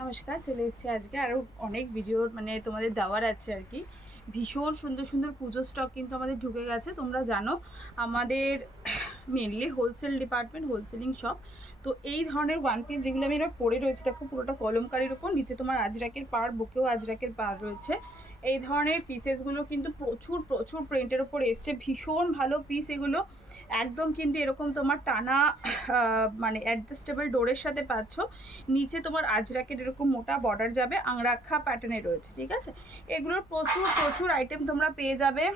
নমস্কার, চলে এসেছি আজকে আরও অনেক ভিডিও তোমাদের দেওয়ার আছে আর কি। ভীষণ সুন্দর সুন্দর পুজোর স্টক কিন্তু আমাদের ঢুকে গেছে। তোমরা জানো আমাদের mainly wholesale department, wholesaling shop. তো এই ধরনের ওয়ান পিস যেগুলো আমি এবার পরে রয়েছে, দেখো পুরোটা কলমকারির ওপর, নিচে তোমার আজরাকের পাড়, বুকেও আজরাকের পাড় রয়েছে। এই ধরনের পিসেসগুলো কিন্তু প্রচুর প্রচুর প্রিন্টের ওপর এসছে, ভীষণ ভালো পিস এগুলো। একদম কিন্তু এরকম তোমার টানা অ্যাডজাস্টেবল ডোরের সাথে পাচ্ছ। নিচে তোমার আজরাকের এরকম মোটা বর্ডার যাবে, আংরাক্ষা প্যাটার্নে রয়েছে, ঠিক আছে। এগুলোর প্রচুর প্রচুর আইটেম তোমরা পেয়ে যাবে।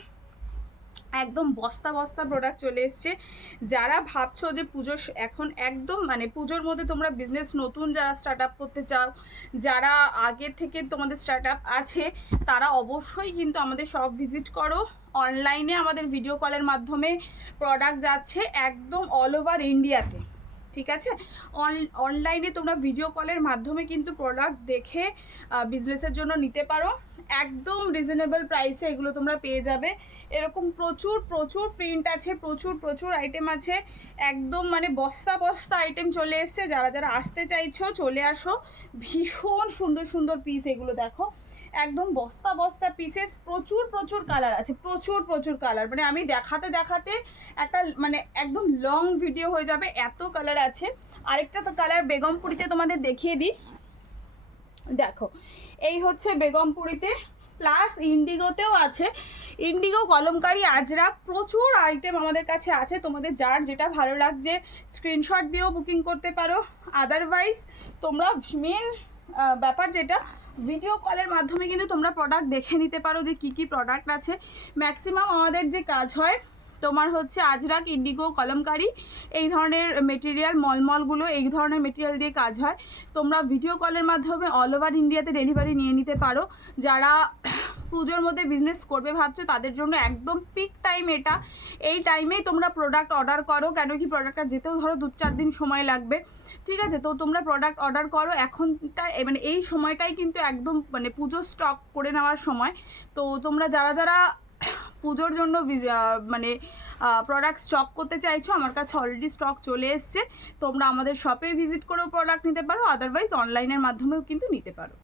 একদম বস্তা বস্তা প্রোডাক্ট চলে এসছে। যারা ভাবছো যে পুজোর এখন একদম পুজোর মধ্যে তোমরা বিজনেস নতুন যারা স্টার্ট আপ করতে চাও, যারা আগে থেকে তোমাদের স্টার্ট আপ আছে, তারা অবশ্যই কিন্তু আমাদের শপ ভিজিট করো। অনলাইনে আমাদের ভিডিও কলের মাধ্যমে প্রোডাক্ট যাচ্ছে একদম অল ওভার ইন্ডিয়াতে, ঠিক আছে। অনলাইনে তোমরা ভিডিও কলের মাধ্যমে কিন্তু প্রোডাক্ট দেখে বিজনেসের জন্য নিতে পারো। একদম রিজনেবল প্রাইসে এগুলো তোমরা পেয়ে যাবে। এরকম প্রচুর প্রচুর প্রিন্ট আছে, প্রচুর প্রচুর আইটেম আছে। একদম বস্তা বস্তা আইটেম চলে এসছে। যারা যারা আসতে চাইছো চলে আসো। ভীষণ সুন্দর সুন্দর পিস এগুলো দেখো, একদম বস্তা বস্তা পিসেস। প্রচুর প্রচুর কালার আছে, প্রচুর প্রচুর কালার। আমি দেখাতে দেখাতে একটা একদম লং ভিডিও হয়ে যাবে, এত কালার আছে। আরেকটা তো কালার বেগমপুরিতে তোমাদের দেখিয়ে দিই। দেখো, এই হচ্ছে বেগমপুরিতে, প্লাস ইন্ডিগোতেও আছে। ইন্ডিগো, কলমকারি, আজরাক, প্রচুর আইটেম আমাদের কাছে আছে। তোমাদের যার যেটা ভালো লাগছে স্ক্রিনশট দিয়েও বুকিং করতে পারো। আদারওয়াইজ তোমরা মেন ব্যাপার যেটা, ভিডিও কলের মাধ্যমে কিন্তু তোমরা প্রোডাক্ট দেখে নিতে পারো যে কি কি প্রোডাক্ট আছে। ম্যাক্সিমাম আমাদের যে কাজ হয় তোমার হচ্ছে আজরাক, ইন্ডিগো, কলমকারি, এই ধরনের মেটেরিয়াল, মলমলগুলো এই ধরনের মেটেরিয়াল দিয়ে কাজ হয়। তোমরা ভিডিও কলের মাধ্যমে অল ওভার ইন্ডিয়াতে ডেলিভারি নিয়ে নিতে পারো। যারা পুজোর মধ্যে বিজনেস করবে ভাবছো তাদের জন্য একদম পিক টাইম এটা। এই টাইমেই তোমরা প্রোডাক্ট অর্ডার করো, কেন কি প্রোডাক্টটা যেতেও ধরো 2-4 দিন সময় লাগবে, ঠিক আছে। তো তোমরা প্রোডাক্ট অর্ডার করো এখনটা, এই সময়টাই কিন্তু একদম পুজোর স্টক করে নেওয়ার সময়। তো তোমরা যারা যারা পুজোর জন্য প্রোডাক্ট স্টক করতে চাইছো, আমার কাছে অলরেডি স্টক চলে এসছে। তোমরা আমাদের শপে ভিজিট করেও প্রোডাক্ট নিতে পারো, আদারওয়াইজ অনলাইনের মাধ্যমেও কিন্তু নিতে পারো।